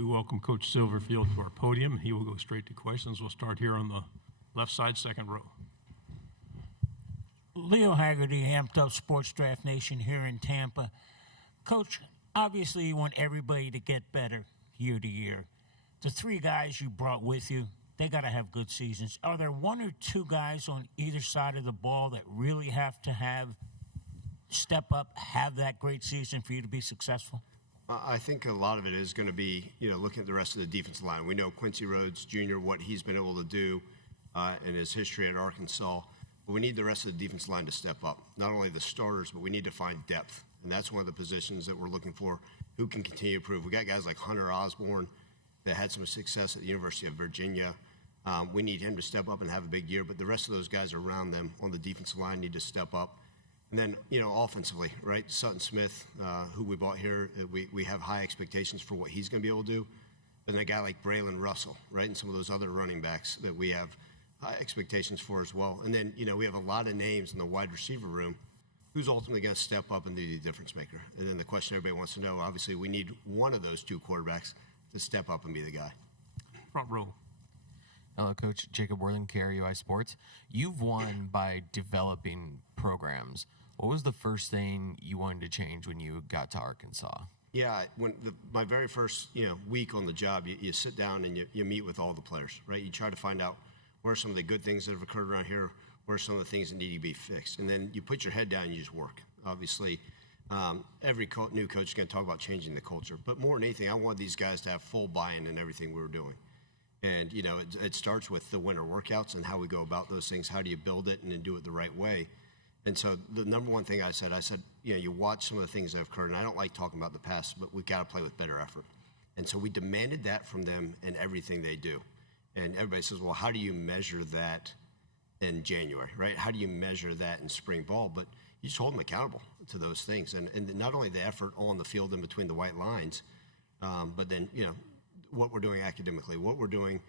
we welcome Coach Silverfield to our podium. He will go straight to questions. We'll start here on the left side, second row. Leo Haggerty, Amped Up Sports Draft Nation here in Tampa. Coach, obviously you want everybody to get better year to year. The three guys you brought with you, they got to have good seasons. Are there one or two guys on either side of the ball that really have to step up, have that great season for you to be successful? I think a lot of it is going to be, looking at the rest of the defensive line. We know Quincy Rhodes Jr., what he's been able to do in his history at Arkansas. But we need the rest of the defensive line to step up. Not only the starters, but we need to find depth. And that's one of the positions that we're looking for, who can continue to improve. We got guys like Hunter Osborne that had some success at the University of Virginia. We need him to step up and have a big year. But the rest of those guys around them on the defensive line need to step up. And then, offensively, right? Sutton Smith, who we bought here, we have high expectations for what he's going to be able to do. And a guy like Braylon Russell, right? And some of those other running backs that we have high expectations for as well. And then, we have a lot of names in the wide receiver room. Who's ultimately going to step up and be the difference maker? And then the question everybody wants to know, obviously, we need one of those two quarterbacks to step up and be the guy. Front row. Hello, Coach. Jacob Worthing, KRUI Sports. You've won by developing programs. What was the first thing you wanted to change when you got to Arkansas? Yeah, my very first week on the job, you sit down and you meet with all the players, right? You try to find out what are some of the good things that have occurred around here, what are some of the things that need to be fixed, and then you put your head down and you just work. Obviously, every new coach is going to talk about changing the culture, but more than anything, I want these guys to have full buy-in in everything we were doing. And, it starts with the winter workouts and how we go about those things. How do you build it and then do it the right way? And so the number one thing I said, you watch some of the things that have occurred, and I don't like talking about the past, but we've got to play with better effort. And so we demanded that from them in everything they do. And everybody says, well, how do you measure that in January, right? How do you measure that in spring ball? But you just hold them accountable to those things. And not only the effort on the field in between the white lines, but then, what we're doing academically, what we're doing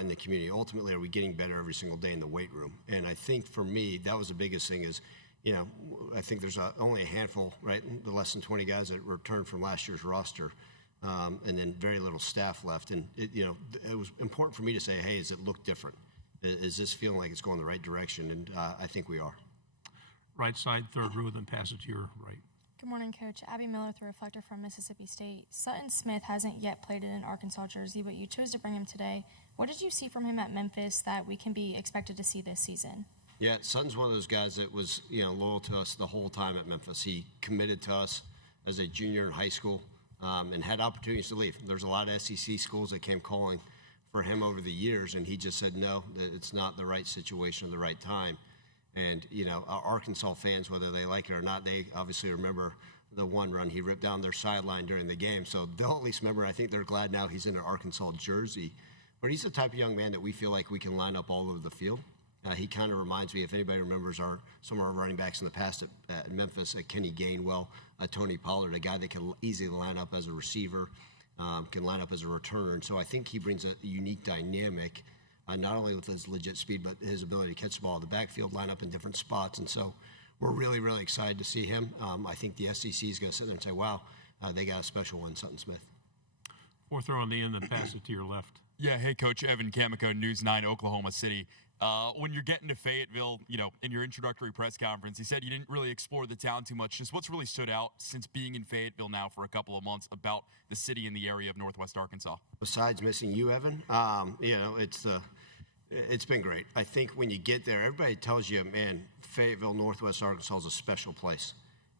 in the community. Ultimately, are we getting better every single day in the weight room? And I think for me, that was the biggest thing is, I think there's only a handful, right, the less than 20 guys that returned from last year's roster, and then very little staff left. And, it was important for me to say, hey, does it look different? Is this feeling like it's going the right direction? And I think we are. Right side, third row, then pass it to your right. Good morning, Coach. Abby Miller with the Reflector from Mississippi State. Sutton Smith hasn't yet played in an Arkansas jersey, but you chose to bring him today. What did you see from him at Memphis that we can be expected to see this season? Yeah, Sutton's one of those guys that was, loyal to us the whole time at Memphis. He committed to us as a junior in high school and had opportunities to leave. There's a lot of SEC schools that came calling for him over the years, and he just said no, that it's not the right situation or the right time. And, our Arkansas fans, whether they like it or not, they obviously remember the one run he ripped down their sideline during the game. So they'll at least remember. I think they're glad now he's in an Arkansas jersey. But he's the type of young man that we feel like we can line up all over the field. He kind of reminds me, if anybody remembers some of our running backs in the past at Memphis, Kenny Gainwell, Tony Pollard, a guy that can easily line up as a receiver, can line up as a returner. And so I think he brings a unique dynamic, not only with his legit speed, but his ability to catch the ball in the backfield, line up in different spots. And so we're really, really excited to see him. I think the SEC is going to sit there and say, wow, they got a special one, Sutton Smith. Fourth row on the end, then pass it to your left. Yeah, hey, Coach. Evan Kamiko, News 9, Oklahoma City. When you're getting to Fayetteville, in your introductory press conference, he said you didn't really explore the town too much. Just what's really stood out since being in Fayetteville now for a couple of months about the city and the area of Northwest Arkansas? Besides missing you, Evan, it's been great. I think when you get there, everybody tells you, man, Fayetteville, Northwest Arkansas is a special place.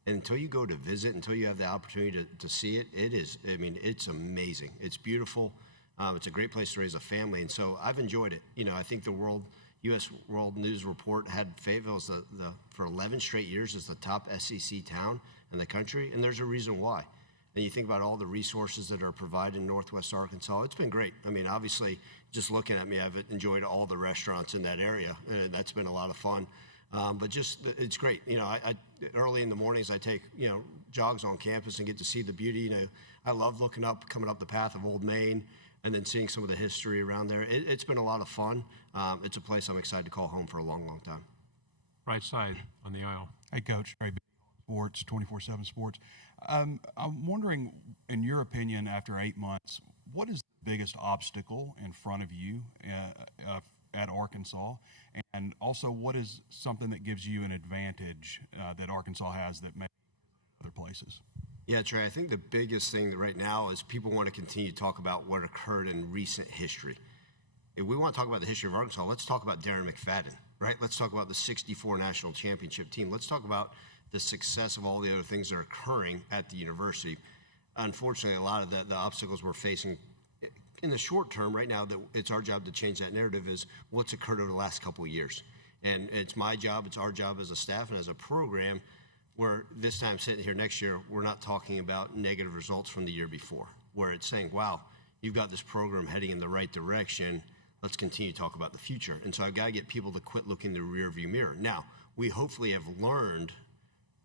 And until you go to visit, until you have the opportunity to see it, it's amazing. It's beautiful. It's a great place to raise a family. And so I've enjoyed it. I think the U.S. World News Report had Fayetteville as for 11 straight years as the top SEC town in the country. And there's a reason why. And you think about all the resources that are provided in Northwest Arkansas, it's been great. Obviously, just looking at me, I've enjoyed all the restaurants in that area, and that's been a lot of fun. But it's great. I early in the mornings, I take, jogs on campus and get to see the beauty. I love coming up the path of Old Main and then seeing some of the history around there. It's been a lot of fun. It's a place I'm excited to call home for a long, long time. Right side on the aisle. Hey, Coach. Sports, 24/7 Sports. I'm wondering, in your opinion, after 8 months, what is the biggest obstacle in front of you at Arkansas? And also, what is something that gives you an advantage that Arkansas has that may other places? Yeah, Trey, I think the biggest thing that right now is people want to continue to talk about what occurred in recent history. If we want to talk about the history of Arkansas, let's talk about Darren McFadden, right? Let's talk about the '64 national championship team. Let's talk about the success of all the other things that are occurring at the university. Unfortunately, a lot of the obstacles we're facing in the short term right now, that it's our job to change that narrative, is what's occurred over the last couple of years. And it's my job, it's our job as a staff and as a program, where this time sitting here next year, we're not talking about negative results from the year before, where it's saying, wow, you've got this program heading in the right direction. Let's continue to talk about the future. And so I've got to get people to quit looking in the rearview mirror. Now, we hopefully have learned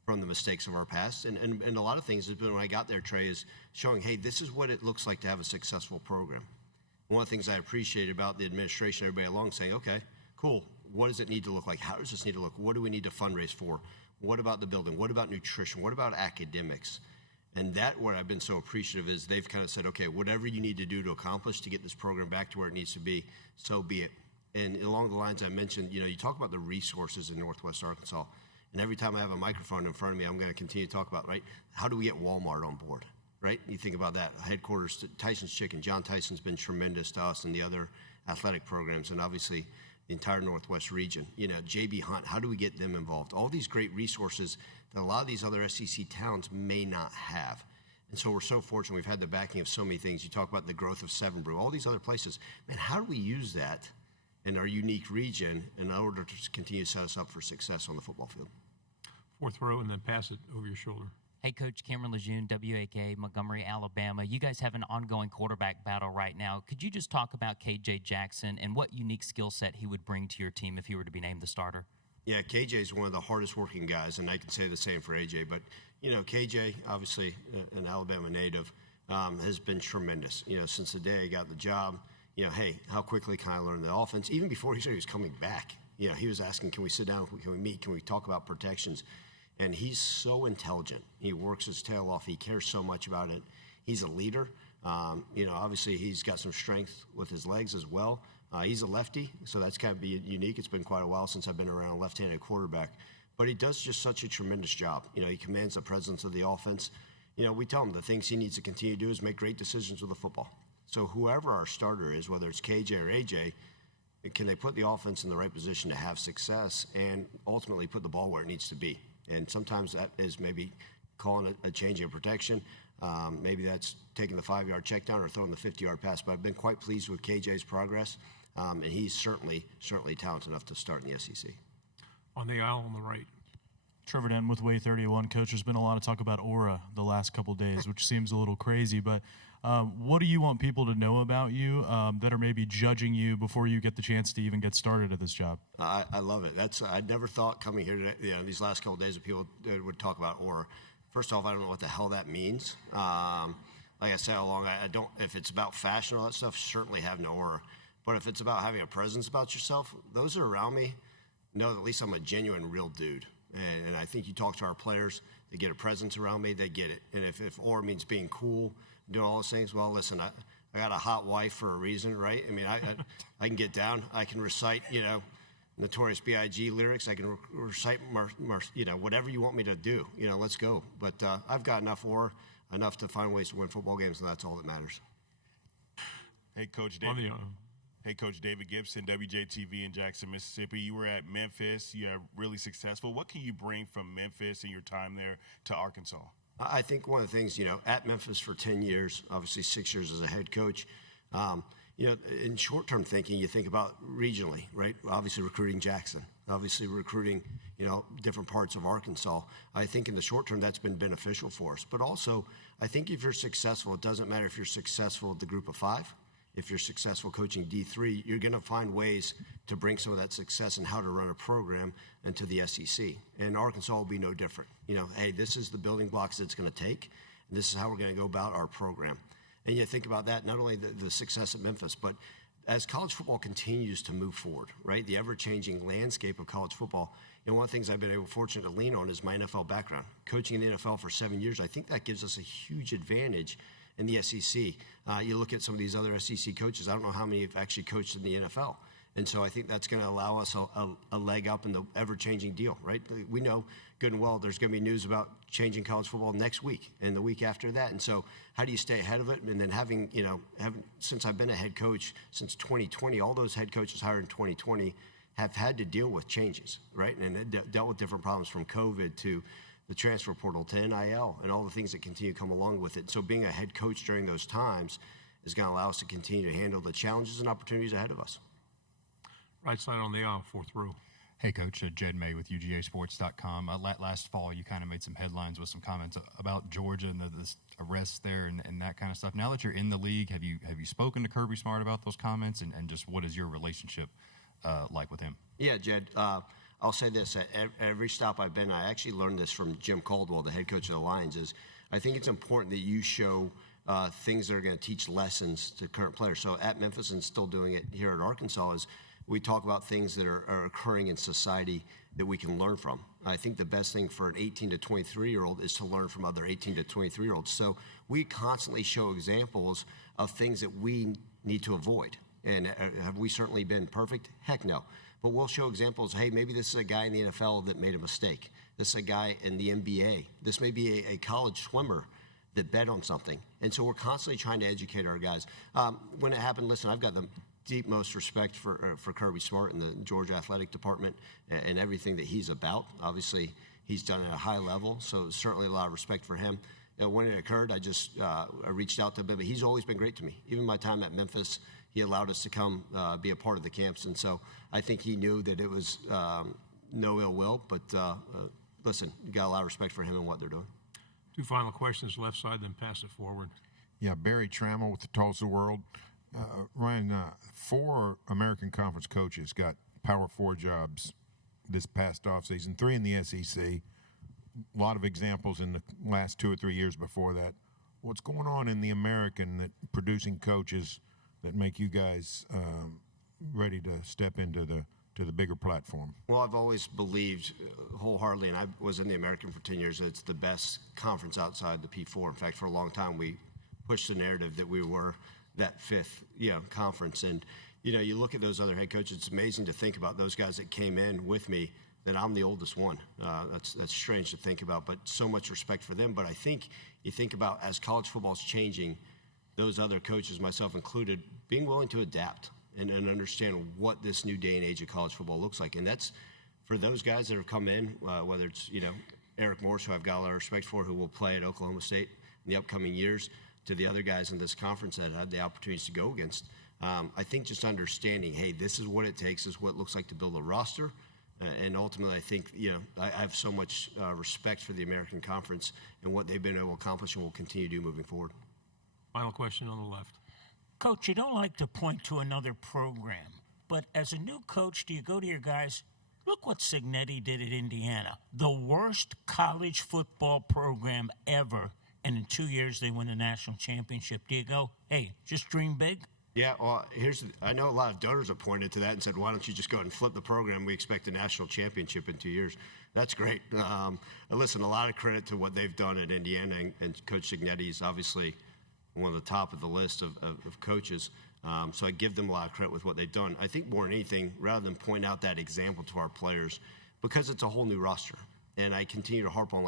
from the mistakes of our past. And a lot of things has been, when I got there, Trey, is showing, hey, this is what it looks like to have a successful program. One of the things I appreciate about the administration, everybody along, saying, okay, cool, what does it need to look like? How does this need to look? What do we need to fundraise for? What about the building? What about nutrition? What about academics? And that, what I've been so appreciative is they've kind of said, okay, whatever you need to do to accomplish to get this program back to where it needs to be, so be it. And along the lines I mentioned, you talk about the resources in Northwest Arkansas. And every time I have a microphone in front of me, I'm going to continue to talk about, right, how do we get Walmart on board, right? You think about that. Headquarters to Tyson's Chicken. John Tyson's been tremendous to us and the other athletic programs, and obviously the entire Northwest region. JB Hunt, how do we get them involved? All these great resources that a lot of these other SEC towns may not have. And so we're so fortunate we've had the backing of so many things. You talk about the growth of Seven Brew, all these other places. Man, how do we use that in our unique region in order to continue to set us up for success on the football field? Fourth row, and then pass it over your shoulder. Hey, Coach Cameron Lejeune, WAK, Montgomery, Alabama. You guys have an ongoing quarterback battle right now. Could you just talk about KJ Jackson and what unique skill set he would bring to your team if he were to be named the starter? Yeah, KJ is one of the hardest working guys, and I can say the same for AJ. But, KJ, obviously an Alabama native, has been tremendous. Since the day he got the job, hey, how quickly can I learn the offense? Even before he said he was coming back, he was asking, can we sit down, can we meet, can we talk about protections? And he's so intelligent. He works his tail off. He cares so much about it. He's a leader. Obviously he's got some strength with his legs as well. He's a lefty, so that's kind of be unique. It's been quite a while since I've been around a left-handed quarterback. But he does just such a tremendous job. He commands the presence of the offense. We tell him the things he needs to continue to do is make great decisions with the football. So whoever our starter is, whether it's KJ or AJ, can they put the offense in the right position to have success and ultimately put the ball where it needs to be? And sometimes that is maybe calling a change in protection. Maybe that's taking the 5-yard check down or throwing the 50-yard pass. But I've been quite pleased with KJ's progress, and he's certainly talented enough to start in the SEC. On the aisle on the right. Trevor Denton with Way 31. Coach, there's been a lot of talk about aura the last couple days, which seems a little crazy. But what do you want people to know about you that are maybe judging you before you get the chance to even get started at this job? I love it. I never thought coming here today, these last couple of days that people would talk about aura. First off, I don't know what the hell that means. Like I said all along, I don't. If it's about fashion or all that stuff, certainly have no aura. But if it's about having a presence about yourself, those that are around me know that at least I'm a genuine, real dude. And I think you talk to our players, they get a presence around me, they get it. And if aura means being cool, doing all those things, well, listen, I got a hot wife for a reason, right? I mean, I can get down, I can recite, Notorious B.I.G. lyrics, I can recite, whatever you want me to do, let's go. But I've got enough aura, enough to find ways to win football games, and that's all that matters. Hey, Coach David Gibson, WJTV in Jackson, Mississippi. You were at Memphis. You are really successful. What can you bring from Memphis and your time there to Arkansas? I think one of the things, at Memphis for 10 years, obviously 6 years as a head coach, in short-term thinking, you think about regionally, right? Obviously recruiting Jackson, obviously recruiting, different parts of Arkansas. I think in the short term, that's been beneficial for us. But also, I think if you're successful, it doesn't matter if you're successful at the group of 5. If you're successful coaching D3, you're going to find ways to bring some of that success and how to run a program into the SEC. And Arkansas will be no different. Hey, this is the building blocks that it's going to take, and this is how we're going to go about our program. And you think about that, not only the success at Memphis, but as college football continues to move forward, right, the ever-changing landscape of college football, one of the things I've been fortunate to lean on is my NFL background. Coaching in the NFL for 7 years, I think that gives us a huge advantage in the SEC. You look at some of these other SEC coaches, I don't know how many have actually coached in the NFL. And so I think that's going to allow us a leg up in the ever-changing deal, right? We know good and well there's going to be news about changing college football next week and the week after that. And so how do you stay ahead of it? And then having, since I've been a head coach since 2020, all those head coaches hired in 2020 have had to deal with changes, right? And dealt with different problems from COVID to the transfer portal to NIL and all the things that continue to come along with it. So being a head coach during those times is going to allow us to continue to handle the challenges and opportunities ahead of us. Right side on the fourth row. Hey, Coach. Jed May with UGAsports.com. Last fall, you kind of made some headlines with some comments about Georgia and this arrest there and that kind of stuff. Now that you're in the league, have you spoken to Kirby Smart about those comments and just what is your relationship like with him? Yeah, Jed. I'll say this. At every stop I've been, I actually learned this from Jim Caldwell, the head coach of the Lions, is I think it's important that you show things that are going to teach lessons to current players. So at Memphis and still doing it here at Arkansas is we talk about things that are occurring in society that we can learn from. I think the best thing for an 18 to 23-year-old is to learn from other 18 to 23-year-olds. So we constantly show examples of things that we need to avoid. And have we certainly been perfect? Heck no. But we'll show examples. Hey, maybe this is a guy in the NFL that made a mistake. This is a guy in the NBA. This may be a college swimmer that bet on something. And so we're constantly trying to educate our guys. When it happened, listen, I've got the deep most respect for Kirby Smart and the Georgia Athletic Department and everything that he's about. Obviously, he's done it at a high level, so certainly a lot of respect for him. When it occurred, I reached out to him, but he's always been great to me. Even my time at Memphis, he allowed us to come be a part of the camps, and so I think he knew that it was no ill will, but listen, you got a lot of respect for him and what they're doing. Two final questions, left side, then pass it forward. Yeah, Barry Trammell with the Tulsa World. Ryan, 4 American Conference coaches got Power 4 jobs this past offseason, 3 in the SEC. A lot of examples in the last 2 or 3 years before that. What's going on in the American that producing coaches that make you guys ready to step into the bigger platform? Well, I've always believed wholeheartedly, and I was in the American for 10 years, that it's the best conference outside the P4. In fact, for a long time, we pushed the narrative that we were that 5th conference. And, you look at those other head coaches, it's amazing to think about those guys that came in with me, that I'm the oldest one. That's strange to think about, but so much respect for them. But I think you think about as college football is changing, those other coaches, myself included, being willing to adapt and understand what this new day and age of college football looks like. And that's for those guys that have come in, whether it's, Eric Morris, who I've got a lot of respect for, who will play at Oklahoma State in the upcoming years, to the other guys in this conference that had the opportunities to go against. I think just understanding, hey, this is what it takes, this is what it looks like to build a roster. And ultimately, I think, I have so much respect for the American Conference and what they've been able to accomplish and will continue to do moving forward. Final question on the left. Coach, you don't like to point to another program, but as a new coach, do you go to your guys, look what Signetti did at Indiana, the worst college football program ever, and in 2 years they win a national championship. Do you go, hey, just dream big? Yeah, well, I know a lot of donors have pointed to that and said, why don't you just go ahead and flip the program? We expect a national championship in 2 years. That's great. Listen, a lot of credit to what they've done at Indiana, and Coach Signetti is obviously one of the top of the list of coaches. So I give them a lot of credit with what they've done. I think more than anything, rather than point out that example to our players, because it's a whole new roster, and I continue to harp on,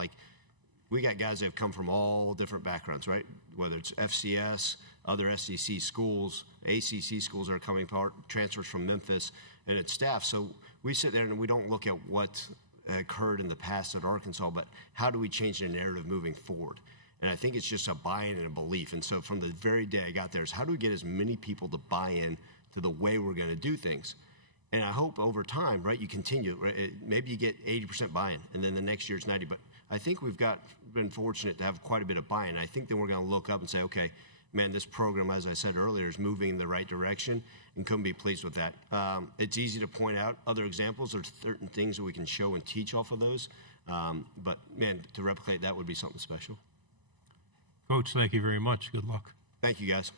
we got guys that have come from all different backgrounds, right? Whether it's FCS, other SEC schools, ACC schools that are coming apart, transfers from Memphis, and its staff. So we sit there and we don't look at what occurred in the past at Arkansas, but how do we change the narrative moving forward? And I think it's just a buy-in and a belief. And so from the very day I got there is how do we get as many people to buy in to the way we're going to do things? And I hope over time, right, you continue. Right, maybe you get 80% buy-in, and then the next year it's 90%. But I think we've been fortunate to have quite a bit of buy-in. I think then we're going to look up and say, okay, man, this program, as I said earlier, is moving in the right direction, and couldn't be pleased with that. It's easy to point out other examples. There's certain things that we can show and teach off of those. But, man, to replicate that would be something special. Coach, thank you very much. Good luck. Thank you, guys.